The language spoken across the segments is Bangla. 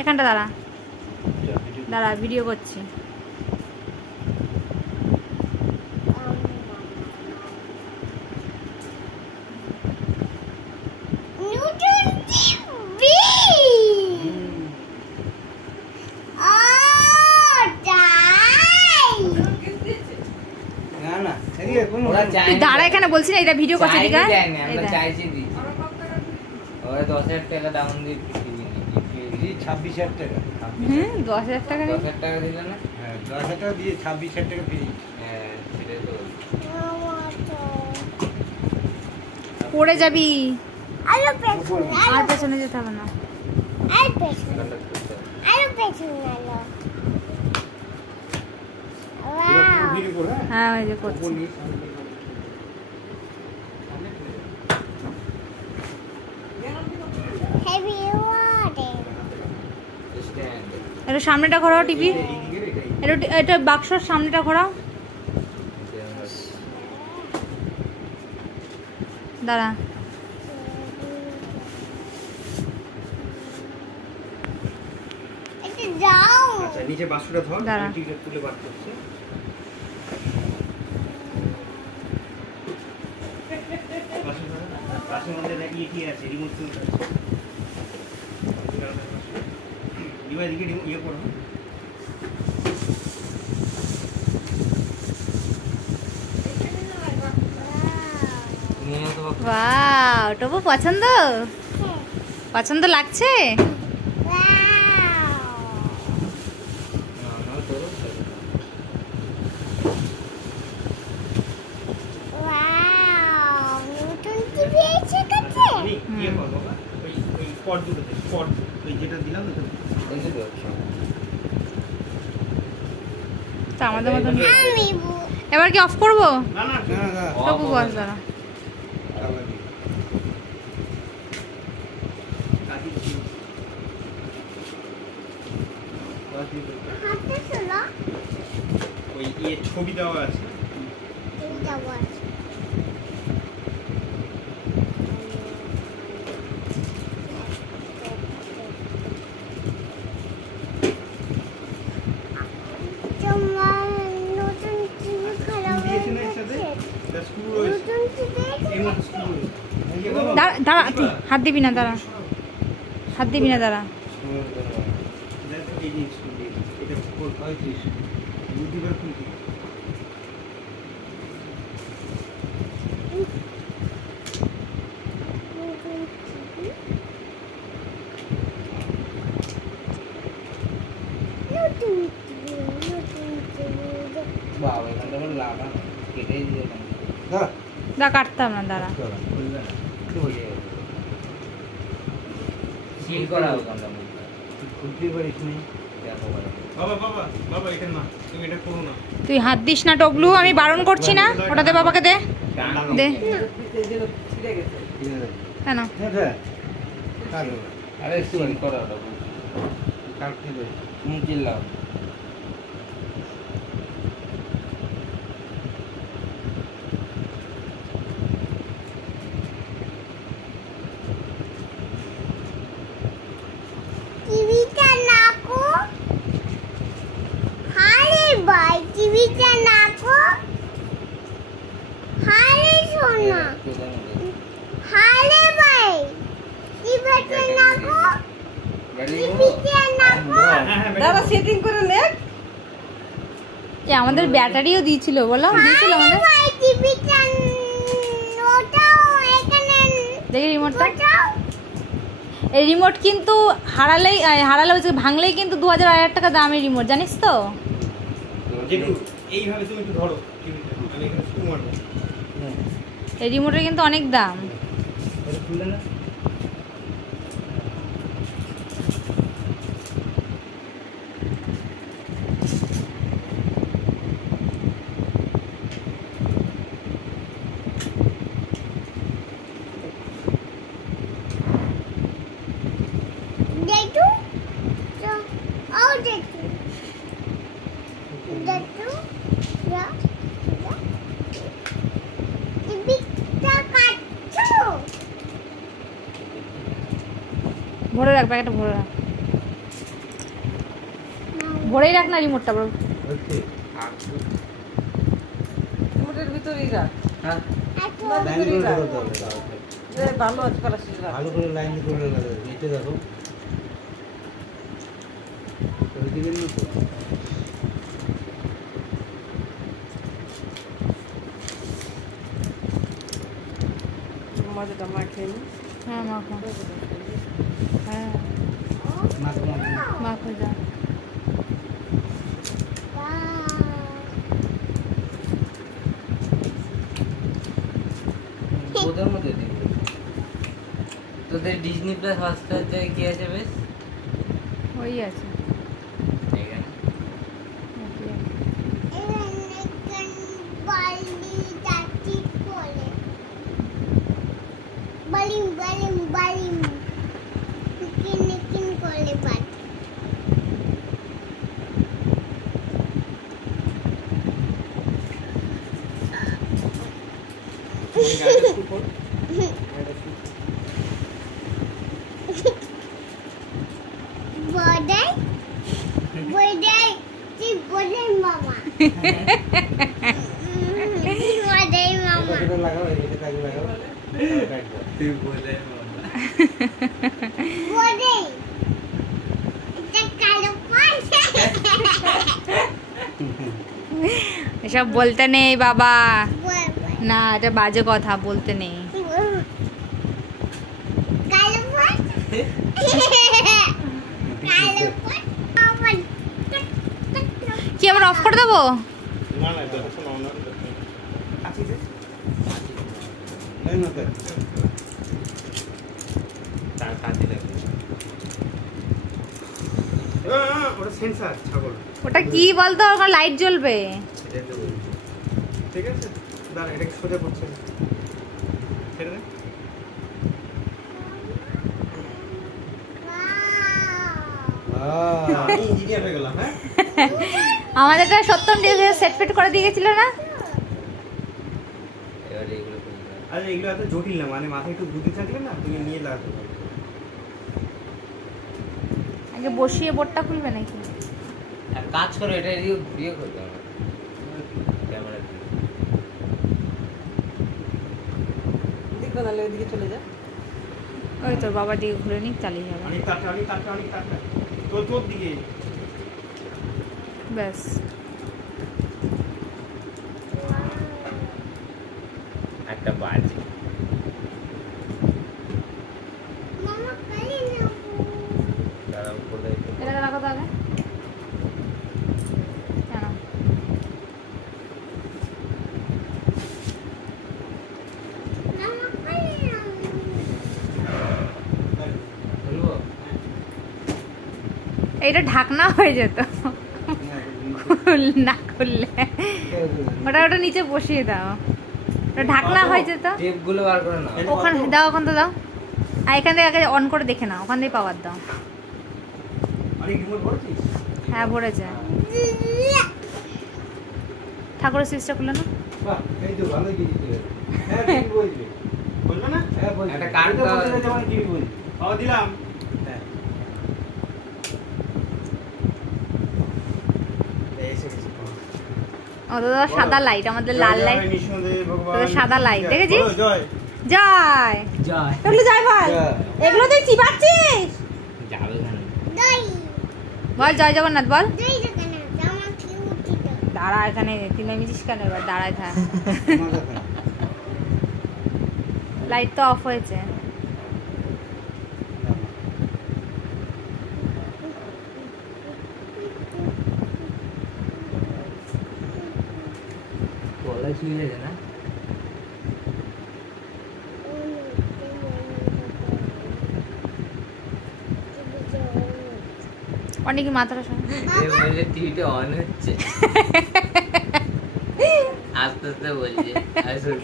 এখানটা দাঁড়া দাঁড়া, ভিডিও করছি। দাঁড়া এখানে বলছি না, এটা ভিডিও করছি। ঠিক আছে, 10,000 টাকা ডাউন দিয়ে 26,000 টাকা। 10,000 টাকা 10,000 টাকা দিলে না? হ্যাঁ 10,000 টাকা দিয়ে 26,000 টাকা ফ্রি। হ্যাঁ সেটাই তো পড়ে যাবি। আর পেছনে যেতে হবে না। হ্যাঁ ওই যে করছি। একটু সামনেটা ঘোরাও টিভি, এটা বাক্সর সামনেটা ঘোরাও। দাঁড়া আচ্ছা নিচে বাক্সটা ধর, দাঁড়া টিকিট তুলে বার করছে। বাক্সের মধ্যে দেখি কি আছে, রিমোট আছে। ডিভাইস দিকে ইয়ে করো। ওয়াও, টপু পছন্দ? পছন্দ লাগছে? আমাদের মতন এবার কি অফ করবো? টপু বস দাঁড়া। ছবি দেওয়া আছে। দাঁড়া, হাত দিবি না, দাঁড়া হাত দিবি না, দাঁড়া। দা কাটতাম না, দাঁড়া। তুই হাত দিস না টগলু, আমি বারণ করছি না। ওটা দে বাবাকে, দে দে। কেন আরে সিল করা ওটা কাটতে দে, চিল্লাও। আমাদের ব্যাটারিও দিয়েছিল, বলো দিয়েছিল আমাদের। দেখি রিমোটটা, এই রিমোট কিন্তু হারালে ভাঙলেই কিন্তু 2,000 টাকা দাম এই রিমোট, জানিস তো? এই রিমোটের কিন্তু অনেক দাম। ভরে রাখ, প্যাকেটটা ভরে রাখ। ভরেই রাখ না রিমোটটা বড়। হচ্ছে রিমোটের ভিতরেই রাখ। হ্যাঁ না, লাইন ভিতরেই করে রাখ। ধরো তাহলে ভালো আছে কালাসি রাখ। ভালো করে লাইন করে লাগা নিচে দেখো ওই দিকে নিয়ে তো মজাটা মাখিয়ে নি। হ্যাঁ মাখো, হ্যাঁ মাছ মাখো যা। ওদের মধ্যে দিবি। তোদের ডিজনি প্লাস হটস্টার থেকে কি আছে বেশ? ওই আছে এখানে এটা লাগাও এটা কাজে লাগাও তুই বলে এসব বলতে নেই বাবা, না এটা বাজে কথা, বলতে নেই। কি আবার অফ করে দেবো? না না যতক্ষণ অন আছে যে এই না স্যার তার কাজে লাগবে। ওটা সেন্সর ছাগল। ওটা কি বলতো, ওখানে লাইট জ্বলবে। সেটাই তো বলছি। ঠিক আছে দাঁড়া এটা সোজা করছে ছেড়ে দে। আমি ইঞ্জিনিয়ার হয়ে গেলাম। হ্যাঁ আমাদেরটা সত্যম দিয়ে সেট ফিট করে দিয়ে গেছিল না? এবারে এগুলো করতে হবে। আরে এগুলো এত জটিল না, মানে মাথায় একটু বুদ্ধি থাকলে না তুমি নিয়ে লাগাতে পারো। আগে বসিয়ে বোর্ডটা খুলবে নাকি? আর কাজ করো, এটা এদিকে ঘুরিয়ে করতে হবে ক্যামেরা দিয়ে। দেখবে নাহলে ওইদিকে চলে যা। ওই তোর বাবার দিকে ঘুরে নিক, চালিয়ে যাবে। অনেক তাড়াতাড়ি অনেক তাড়াতাড়ি অনেক তাড়াতাড়ি তোর দিকে। ব্যাস একটা বাজি দাঁড়াও কোথায় এটাকে রাখো তাহলে। কেন বলবো? এইটা ঢাকনা হয়ে যেত না খুললে। ওটা ওটা নিচে বসিয়ে দাও, ওটা ঢাকনা হয়ে যেত। টেপগুলো বার করে নাও। ওখানে দাও, ওখান তো দাও। আর এখান থেকে আগে অন করে দেখে নাও, ওখান থেকে পাওয়ার দাও। অনেক রিমোট ভরেছিস? হ্যাঁ ভরেছে। ঠাকুরের সুইচটা খুলে না। বাহ এই তো ভালো জিনিস হ্যাঁ ঠিক বলছি বলবে না? হ্যাঁ বলছি একটা কার্ড এটা বলতে যেমন টিভি বলছি বাবা দিলাম। হ্যাঁ এসে গেছে। ও তো সাদা লাইট, আমাদের লাল লাইট। তোদের সাদা লাইট দেখেছিস? জয় জয় জয় এগুলো জয় ভাই, জয়। এগুলো তুই চিবাচ্ছিস? যাবে কেন? বল জয় জগন্নাথ বল। দাঁড়া, এখানে তুই নেমেছিস কেন? এবার দাঁড়ায় থাক। আমার কথা লাইট তো অফ হয়েছে। গলায় শুয়ে গেছে না? অনেক মাথাটা শোন। এ বলে টিভিটা অন হচ্ছে। আস্তে আস্তে বলছে আসলে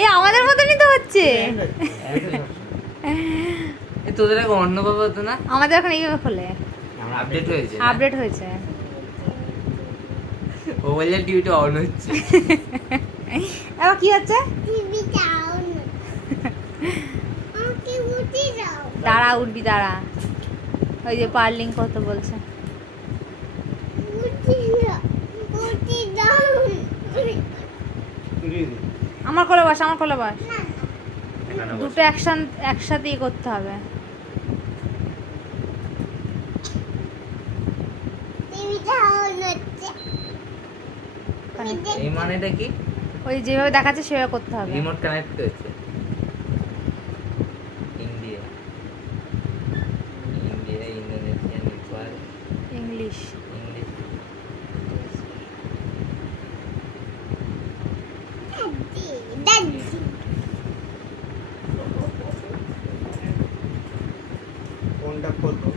এ আমাদের মতনই তো হচ্ছে। এ তোদের আগে অন্য বাবা হতো না? আমাদের এখন এইভাবে খোলে, আপডেট হয়েছে না? আপডেট হয়েছে। ও বলছে টিভিটা অন হচ্ছে। এবার কি হচ্ছে? দাঁড়া, উঠবি দাঁড়া। ওই যে পার্লিং কত বলছে। ঘুরিয়ে দিই। আমার কোলে বস, আমার কোলে বস। এখানে বস। দুটো একসাথেই করতে হবে। এই মানেটা কি? ওই যেভাবে দেখাচ্ছে সেভাবে করতে হবে। রিমোট কানেক্ট করেছে। India, Indonesia, Nepal, English. English. ফোনটা খোলো।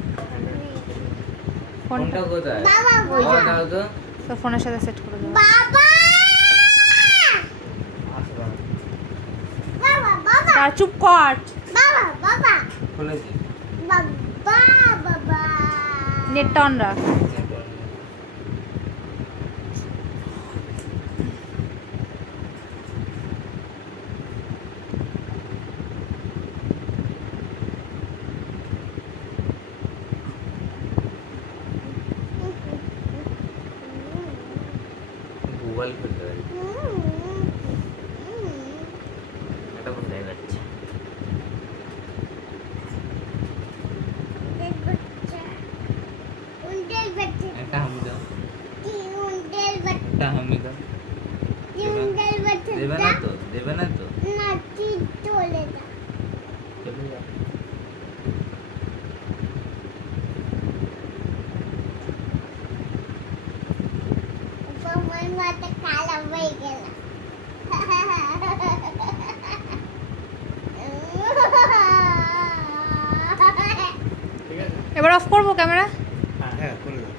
ফোনটা কোথায়? ওই যে। দাও তো। তো ফোনের সাথে সেট করে দেবো। তার চুপ কর। খুলেছি। নেটটা অন রাখ। গুগল খুলতে পারি। এটা কোথায় যাচ্ছে? এটা আমি দাও। এটা আমি দাও। দেবে না তো? দেবে না তো? চলে যাও। ঠিক আছে? এবার অফ করবো ক্যামেরা। হ্যাঁ করে দাও।